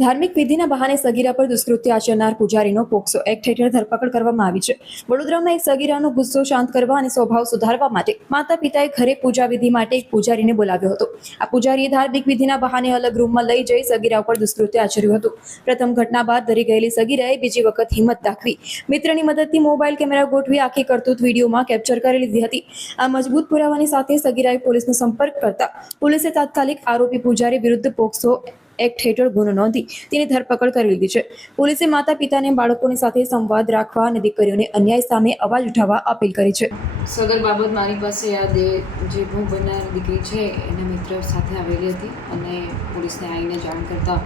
ધાર્મિક વિધિના બહાને સગીરા પર દુષ્કૃત્ય આચરનાર પૂજારીનો પોક્સો એક્ટ હેઠળ ધરપકડ કરવામાં આવી છે. વડોદરામાં એક સગીરાનો ગુસ્સો શાંત કરવા અને સ્વભાવ સુધારવા માટે માતા પિતાએ ઘરે પૂજા વિધિ માટે એક પૂજારીને બોલાવ્યો હતો. આ પૂજારીએ ધાર્મિક વિધિના બહાને અલગ રૂમમાં લઈ જઈ સગીરા ઉપર દુષ્કૃત્ય આચર્યું હતું. પ્રથમ ઘટના બાદ ડરી ગયેલી સગીરાએ બીજી વખત હિંમત દાખવી મિત્રની મદદથી મોબાઈલ કેમેરા ગોઠવી આખી કરતૂત વિડીયોમાં કેપ્ચર કરી લીધી હતી. આ મજબૂત પુરાવાની સાથે સગીરાએ પોલીસનો સંપર્ક કરતા પોલીસે તાત્કાલિક આરોપી પૂજારી વિરુદ્ધ પોક્સો એક્ટ હેઠળ ગુનો નોંધી તેની ધરપકડ કરી લીધી છે. પોલીસે માતા પિતાને બાળકોની સાથે સંવાદ રાખવા અને દીકરીઓને અન્યાય સામે અવાજ ઉઠાવવા અપીલ કરી છે. સદર બાબત મારી પાસે આ જે ભોગ બનનાર દીકરી છે એના મિત્ર સાથે આવેલી હતી અને પોલીસને આવીને જાણ કરતા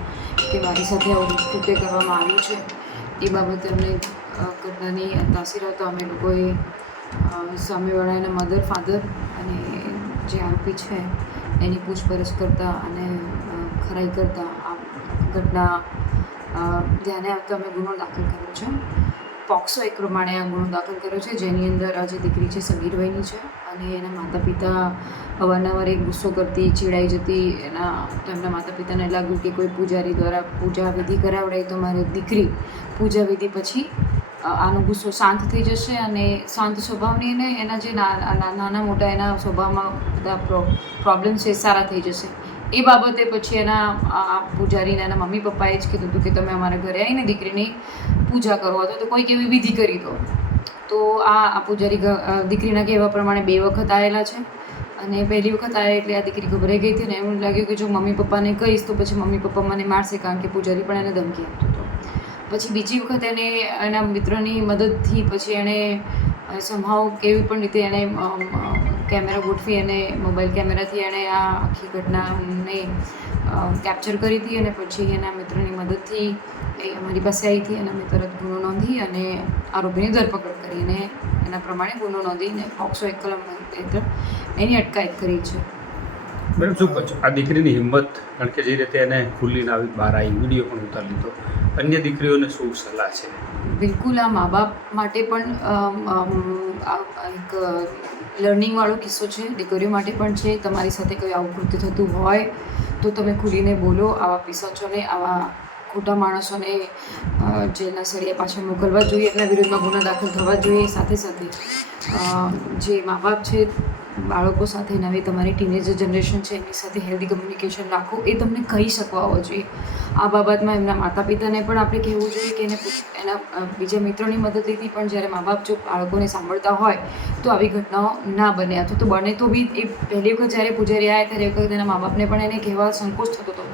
કે મારી સાથે આવું કૃત્ય કરવામાં આવ્યું છે. એ બાબતે અમને ઘટનાની તાસીર આવતા અમે લોકોએ સામેવાળાના મધર ફાધર અને જે આરોપી છે એની પૂછપરછ કરતા અને ખરાઈ કરતા આ ઘટના ધ્યાને આવતા અમે ગુનો દાખલ કર્યો છે. પોક્સો એક પ્રમાણે આ ગુનો દાખલ કર્યો છે, જેની અંદર આ જે દીકરી છે સગીર વયની છે અને એના માતા પિતા અવારનવાર એક ગુસ્સો કરતી, ચીડાઈ જતી. તેમના માતા પિતાને લાગ્યું કે કોઈ પૂજારી દ્વારા પૂજા વિધિ કરાવડાય તો મારી દીકરી પૂજા વિધિ પછી આનો ગુસ્સો શાંત થઈ જશે અને શાંત સ્વભાવની અને એના જે નાના મોટા એના સ્વભાવમાં બધા પ્રોબ્લેમ્સ છે સારા થઈ જશે. એ બાબતે પછી એના પૂજારીને એના મમ્મી પપ્પાએ જ કીધું હતું કે તમે અમારા ઘરે આવીને દીકરીની પૂજા કરો અથવા તો કોઈક એવી વિધિ કરી દો. તો આ પૂજારી દીકરીના કહેવા પ્રમાણે 2 વખત આવેલા છે અને પહેલી વખત આવ્યા એટલે આ દીકરી ગભરાઈ ગઈ હતી ને એવું લાગ્યું કે જો મમ્મી પપ્પાને કહીશ તો પછી મમ્મી પપ્પા મને મારશે, કારણ કે પૂજારી પણ એને ધમકી આપતો હતો. પછી બીજી વખત એને એના મિત્રની મદદથી પછી એણે સંભાવ કેવી પણ રીતે એણે કેમેરા ગોઠવી અને મોબાઈલ કેમેરાથી એણે આ આખી ઘટનાને કેપ્ચર કરી હતી અને પછી એના મિત્રની મદદથી એ અમારી પાસે આવી હતી અને અમે તરત ગુનો નોંધી અને આરોપીની ધરપકડ કરી અને એના પ્રમાણે ગુનો નોંધીને પોક્સો એક કલમ હેઠળ એની અટકાયત કરી છે. મેડમ, શું કહો છો આ દીકરીની હિંમત? કારણ કે જે રીતે એને ખુલ્લીને આવી બહાર આવી વિડીયો પણ ઉતારી લીધો, અન્ય દીકરીઓને શું સલાહ છે? બિલકુલ આ મા બાપ માટે પણ એક લર્નિંગવાળો કિસ્સો છે, દીકરીઓ માટે પણ છે. તમારી સાથે કોઈ આવું કૃત્ય થતું હોય તો તમે ખુલીને બોલો. આવા પિશાચોને, આવા ખોટા માણસોને જેલના સળિયા પાછળ મોકલવા જોઈએ, એમના વિરુદ્ધમાં ગુના દાખલ થવા જોઈએ. સાથે સાથે જે મા બાપ છે બાળકો સાથે, નવી તમારી ટીનેજર જનરેશન છે એની સાથે હેલ્ધી કમ્યુનિકેશન રાખો, એ તમને કહી શકવા હોવો જોઈએ. આ બાબતમાં એમના માતા પિતાને પણ આપણે કહેવું જોઈએ કે એના બીજા મિત્રોની મદદથી પણ જ્યારે મા બાપ જો બાળકોને સાંભળતા હોય તો આવી ઘટનાઓ ના બને, અથવા તો બને તો બી એ પહેલી વખત જ્યારે પૂજારી આવ્યા ત્યારે વખત એના મા બાપને પણ એને કહેવા સંકોચ થતો હતો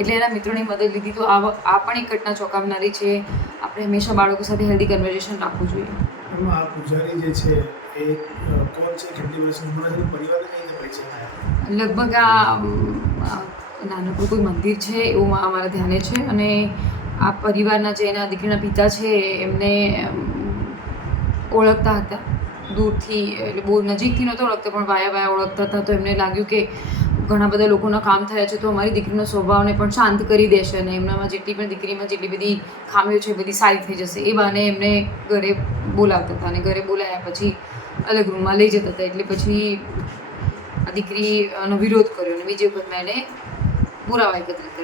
એટલે એના મિત્રોની મદદ લીધી. તો આ પણ એક ઘટના ચોંકાવનારી છે. આપણે હંમેશા બાળકો સાથે હેલ્ધી કન્વર્ઝેશન રાખવું જોઈએ. આ પૂજારી જે છે એ કોણ છે, કેટલી વર્ષની ઉંમર છે, પરિવારને કઈ રીતે પરિચય થયા? લગભગ આ નાનકડું કોઈ મંદિર છે એવું અમારા ધ્યાને છે અને આ પરિવારના જે એના દીકરીના પિતા છે એમને ઓળખતા હતા દૂરથી, એટલે બહુ નજીકથી નહોતા ઓળખતા પણ વાયા ઓળખતા હતા. તો એમને લાગ્યું કે ઘણા બધા લોકોના કામ થયા છે તો અમારી દીકરીનો સ્વભાવને પણ શાંત કરી દેશે અને એમનામાં દીકરીમાં જેટલી બધી ખામીઓ છે બધી સારી થઈ જશે. એ બહાને એમને ઘરે બોલાવતા હતા અને ઘરે બોલાવ્યા પછી અલગ રૂમમાં લઈ જતા હતા. એટલે પછી આ દીકરીનો વિરોધ કર્યો અને બીજી વખત મેં એને પુરાવા એકત્રિત કર્યા.